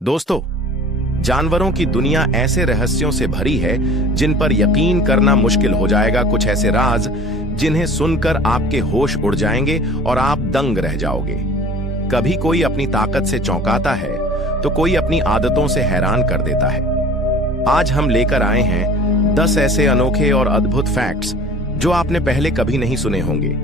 दोस्तों, जानवरों की दुनिया ऐसे रहस्यों से भरी है जिन पर यकीन करना मुश्किल हो जाएगा। कुछ ऐसे राज जिन्हें सुनकर आपके होश उड़ जाएंगे और आप दंग रह जाओगे। कभी कोई अपनी ताकत से चौंकाता है तो कोई अपनी आदतों से हैरान कर देता है। आज हम लेकर आए हैं 10 ऐसे अनोखे और अद्भुत फैक्ट्स जो आपने पहले कभी नहीं सुने होंगे।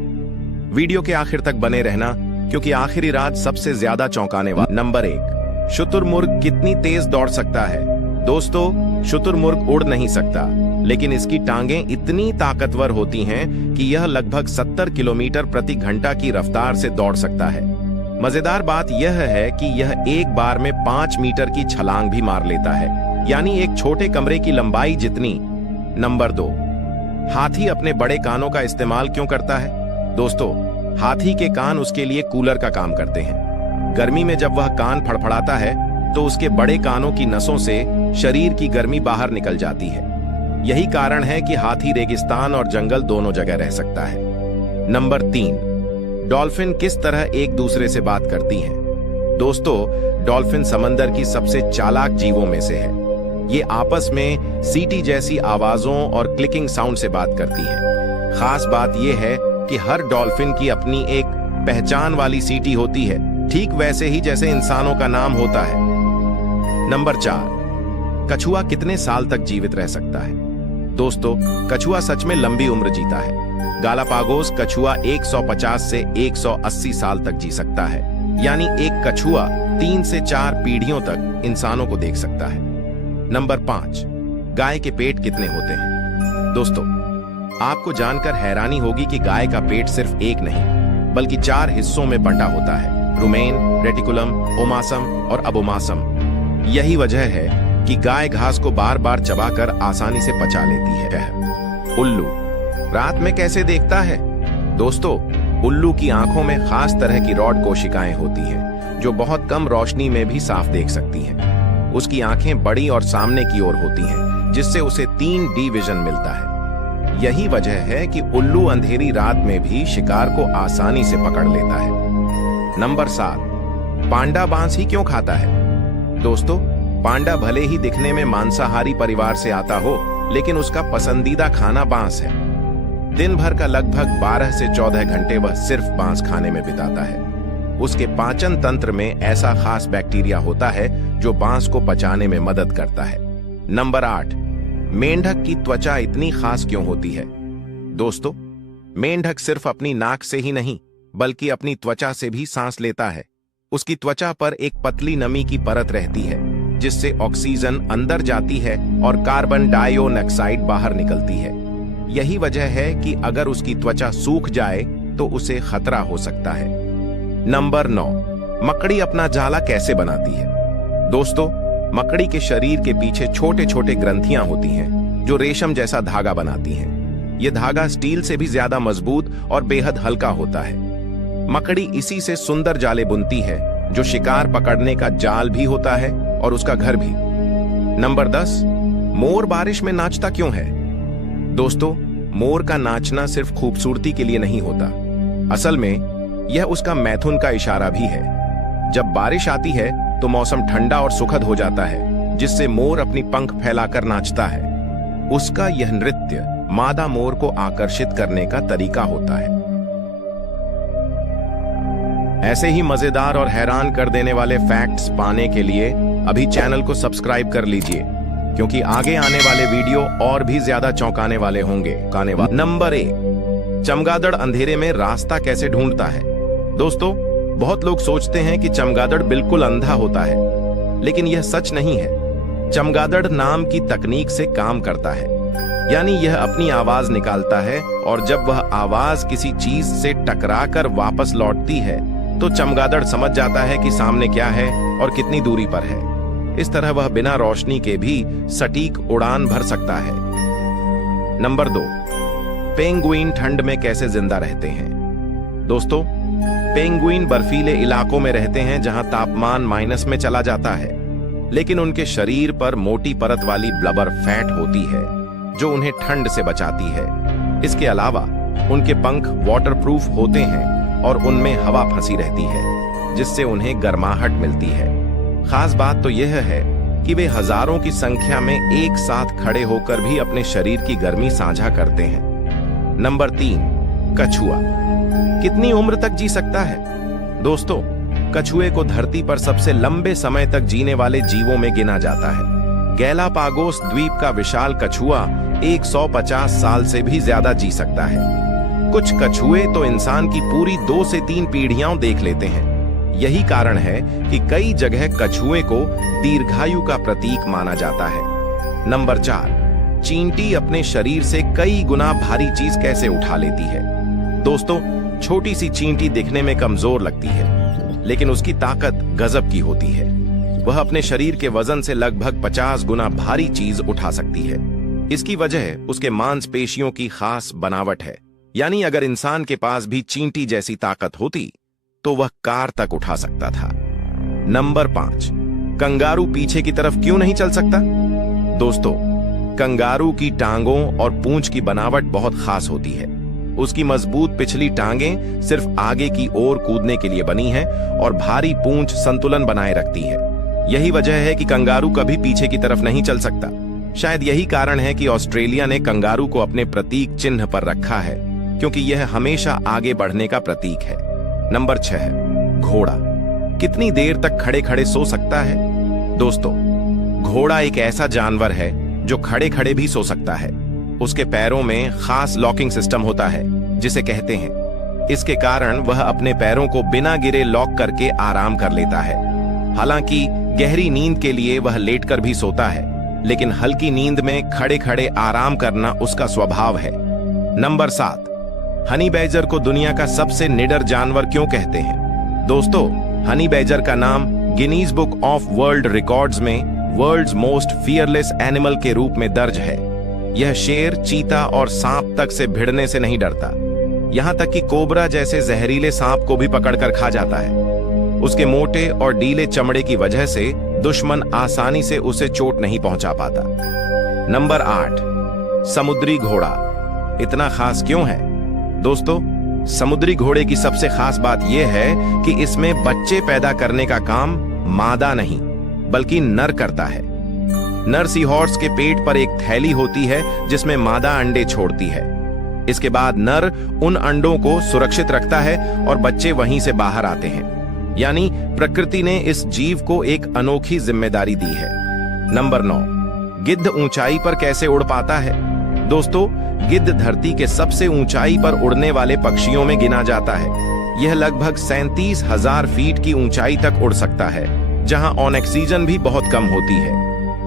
वीडियो के आखिर तक बने रहना, क्योंकि आखिरी राज सबसे ज्यादा चौंकाने वाला। नंबर 1, शुतुरमुर्ग कितनी तेज दौड़ सकता है। दोस्तों, शुतुरमुर्ग उड़ नहीं सकता, लेकिन इसकी टांगें इतनी ताकतवर होती हैं कि यह लगभग 70 किलोमीटर प्रति घंटा की रफ्तार से दौड़ सकता है। मजेदार बात यह है कि यह एक बार में 5 मीटर की छलांग भी मार लेता है, यानी एक छोटे कमरे की लंबाई जितनी। नंबर 2, हाथी अपने बड़े कानों का इस्तेमाल क्यों करता है। दोस्तों, हाथी के कान उसके लिए कूलर का काम करते हैं। गर्मी में जब वह कान फड़फड़ाता है तो उसके बड़े कानों की नसों से शरीर की गर्मी बाहर निकल जाती है। यही कारण है कि हाथी रेगिस्तान और जंगल दोनों जगह रह सकता है। नंबर 3, डॉल्फिन किस तरह एक दूसरे से बात करती हैं। दोस्तों, डॉल्फिन समंदर की सबसे चालाक जीवों में से है। ये आपस में सीटी जैसी आवाजों और क्लिकिंग साउंड से बात करती है। खास बात यह है कि हर डॉल्फिन की अपनी एक पहचान वाली सीटी होती है, ठीक वैसे ही जैसे इंसानों का नाम होता है। नंबर 4, कछुआ कितने साल तक जीवित रह सकता है। दोस्तों, कछुआ सच में लंबी उम्र जीता है। गालापागोस कछुआ 150 से 180 साल तक जी सकता है, यानी एक कछुआ 3 से 4 पीढ़ियों तक इंसानों को देख सकता है। नंबर 5, गाय के पेट कितने होते हैं। दोस्तों, आपको जानकर हैरानी होगी कि गाय का पेट सिर्फ एक नहीं बल्कि 4 हिस्सों में बंटा होता है: रुमेन, रेटिकुलम, ओमासम और अबोमासम। यही वजह है कि गाय घास को बार बार चबाकर आसानी से पचा लेती है। उल्लू रात में कैसे देखता है। दोस्तों, उल्लू की आंखों में खास तरह की रॉड कोशिकाएं होती हैं जो बहुत कम रोशनी में भी साफ देख सकती हैं। उसकी आंखें बड़ी और सामने की ओर होती हैं, जिससे उसे 3D विजन मिलता है। यही वजह है कि उल्लू अंधेरी रात में भी शिकार को आसानी से पकड़ लेता है। नंबर 7, पांडा बांस ही क्यों खाता है। दोस्तों, पांडा भले ही दिखने में मांसाहारी परिवार से आता हो, लेकिन उसका पसंदीदा खाना बांस है। दिन भर का लगभग 12 से 14 घंटे वह सिर्फ बांस खाने में बिताता है। उसके पाचन तंत्र में ऐसा खास बैक्टीरिया होता है जो बांस को पचाने में मदद करता है। नंबर 8, मेंढक की त्वचा इतनी खास क्यों होती है। दोस्तों, मेंढक सिर्फ अपनी नाक से ही नहीं बल्कि अपनी त्वचा से भी सांस लेता है। उसकी त्वचा पर एक पतली नमी की परत रहती है, जिससे ऑक्सीजन अंदर जाती है और कार्बन डाइऑक्साइड बाहर निकलती है। यही वजह है कि अगर उसकी त्वचा सूख जाए तो उसे खतरा हो सकता है। नंबर 9, मकड़ी अपना जाला कैसे बनाती है। दोस्तों, मकड़ी के शरीर के पीछे छोटे छोटे ग्रंथियां होती हैं जो रेशम जैसा धागा बनाती हैं। यह धागा स्टील से भी ज्यादा मजबूत और बेहद हल्का होता है। मकड़ी इसी से सुंदर जाले बुनती है, जो शिकार पकड़ने का जाल भी होता है और उसका घर भी। नंबर 10, मोर बारिश में नाचता क्यों है। दोस्तों, मोर का नाचना सिर्फ खूबसूरती के लिए नहीं होता। असल में यह उसका मैथुन का इशारा भी है। जब बारिश आती है तो मौसम ठंडा और सुखद हो जाता है, जिससे मोर अपनी पंख फैलाकर नाचता है। उसका यह नृत्य मादा मोर को आकर्षित करने का तरीका होता है। ऐसे ही मजेदार और हैरान कर देने वाले फैक्ट्स पाने के लिए अभी चैनल को सब्सक्राइब कर लीजिए, क्योंकि आगे आने वाले वीडियो और भी ज्यादा चौंकाने वाले होंगे। नंबर 1, चमगादड़ अंधेरे में रास्ता कैसे ढूंढता है। दोस्तों, बहुत लोग सोचते हैं कि चमगादड़ बिल्कुल अंधा होता है, लेकिन यह सच नहीं है। चमगादड़ नाम की तकनीक से काम करता है, यानी यह अपनी आवाज निकालता है और जब वह आवाज किसी चीज से टकराकर वापस लौटती है तो चमगादड़ समझ जाता है कि सामने क्या है और कितनी दूरी पर है। इस तरह वह बिना रोशनी के भी सटीक उड़ान भर सकता है। नंबर 2, पेंगुइन ठंड में कैसे जिंदा रहते हैं। दोस्तों, पेंगुइन बर्फीले इलाकों में रहते हैं जहां तापमान माइनस में चला जाता है, लेकिन उनके शरीर पर मोटी परत वाली ब्लबर फैट होती है जो उन्हें ठंड से बचाती है। इसके अलावा उनके पंख वाटरप्रूफ होते हैं और उनमें हवा फंसी रहती है, जिससे उन्हें गर्माहट मिलती है। खास बात तो यह है कि वे हजारों की संख्या में एक साथ खड़े होकर भी अपने शरीर की गर्मी साझा करते हैं। नंबर 3, कछुआ कितनी उम्र तक जी सकता है? दोस्तों, कछुए को धरती पर सबसे लंबे समय तक जीने वाले जीवों में गिना जाता है। गैलापागोस द्वीप का विशाल कछुआ 150 साल से भी ज्यादा जी सकता है। कुछ कछुए तो इंसान की पूरी 2 से 3 पीढ़ियां देख लेते हैं। यही कारण है कि कई जगह कछुए को दीर्घायु का प्रतीक माना जाता है। नंबर 4, चींटी अपने शरीर से कई गुना भारी चीज कैसे उठा लेती है? दोस्तों, छोटी सी चींटी दिखने में कमजोर लगती है, लेकिन उसकी ताकत गजब की होती है। वह अपने शरीर के वजन से लगभग 50 गुना भारी चीज उठा सकती है। इसकी वजह उसके मांसपेशियों की खास बनावट है। यानी अगर इंसान के पास भी चींटी जैसी ताकत होती तो वह कार तक उठा सकता था। नंबर 5, कंगारू पीछे की तरफ क्यों नहीं चल सकता? दोस्तों, कंगारू की टांगों और पूंछ की बनावट बहुत खास होती है। उसकी मजबूत पिछली टांगें सिर्फ आगे की ओर कूदने के लिए बनी हैं और भारी पूंछ संतुलन बनाए रखती है। यही वजह है कि कंगारू कभी पीछे की तरफ नहीं चल सकता। शायद यही कारण है कि ऑस्ट्रेलिया ने कंगारू को अपने प्रतीक चिन्ह पर रखा है, क्योंकि यह हमेशा आगे बढ़ने का प्रतीक है। नंबर 6, घोड़ा कितनी देर तक खड़े खड़े सो सकता है? दोस्तों, घोड़ा एक ऐसा जानवर है जो खड़े खड़े भी सो सकता है। उसके पैरों में खास लॉकिंग सिस्टम होता है जिसे कहते हैं। इसके कारण वह अपने पैरों को बिना गिरे लॉक करके आराम कर लेता है। हालांकि गहरी नींद के लिए वह लेटकर भी सोता है, लेकिन हल्की नींद में खड़े खड़े आराम करना उसका स्वभाव है। नंबर 7, हनी बैजर को दुनिया का सबसे निडर जानवर क्यों कहते हैं? दोस्तों, हनी बैजर का नाम Guinness book of world records में वर्ल्ड्स मोस्ट फियरलेस एनिमल के रूप में दर्ज है। यह शेर, चीता और सांप तक से भिड़ने से नहीं डरता। यहां तक कि कोबरा जैसे जहरीले सांप को भी पकड़कर खा जाता है। उसके मोटे और ढीले चमड़े की वजह से दुश्मन आसानी से उसे चोट नहीं पहुंचा पाता। नंबर 8, समुद्री घोड़ा इतना खास क्यों है? दोस्तों, समुद्री घोड़े की सबसे खास बात यह है कि इसमें बच्चे पैदा करने का काम मादा नहीं बल्कि नर करता है। नर सी हॉर्स के पेट पर एक थैली होती है जिसमें मादा अंडे छोड़ती है। इसके बाद नर उन अंडों को सुरक्षित रखता है और बच्चे वहीं से बाहर आते हैं। यानी प्रकृति ने इस जीव को एक अनोखी जिम्मेदारी दी है। नंबर 9, गिद्ध ऊंचाई पर कैसे उड़ पाता है? दोस्तों, गिद्ध धरती के सबसे ऊंचाई पर उड़ने वाले पक्षियों में गिना जाता है। यह लगभग 37,000 फीट की ऊंचाई तक उड़ सकता है, जहां ऑक्सीजन भी बहुत कम होती है।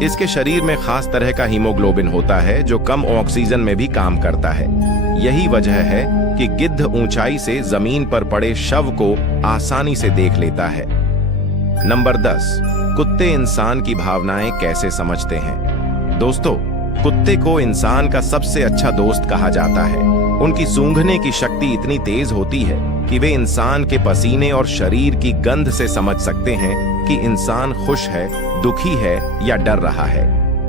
इसके शरीर में खास तरह का हीमोग्लोबिन होता है जो कम ऑक्सीजन में भी काम करता है। यही वजह है कि गिद्ध ऊंचाई से जमीन पर पड़े शव को आसानी से देख लेता है। नंबर 10, कुत्ते इंसान की भावनाएं कैसे समझते हैं? दोस्तों, कुत्ते को इंसान का सबसे अच्छा दोस्त कहा जाता है। उनकी सूंघने की शक्ति इतनी तेज होती है कि वे इंसान के पसीने और शरीर की गंध से समझ सकते हैं कि इंसान खुश है, दुखी है या डर रहा है।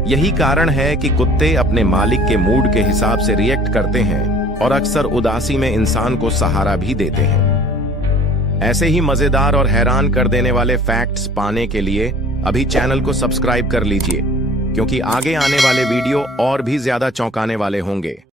यही कारण है कि कुत्ते अपने मालिक के मूड के हिसाब से रिएक्ट करते हैं और अक्सर उदासी में इंसान को सहारा भी देते हैं। ऐसे ही मजेदार और हैरान कर देने वाले फैक्ट्स पाने के लिए अभी चैनल को सब्सक्राइब कर लीजिए, क्योंकि आगे आने वाले वीडियो और भी ज्यादा चौंकाने वाले होंगे।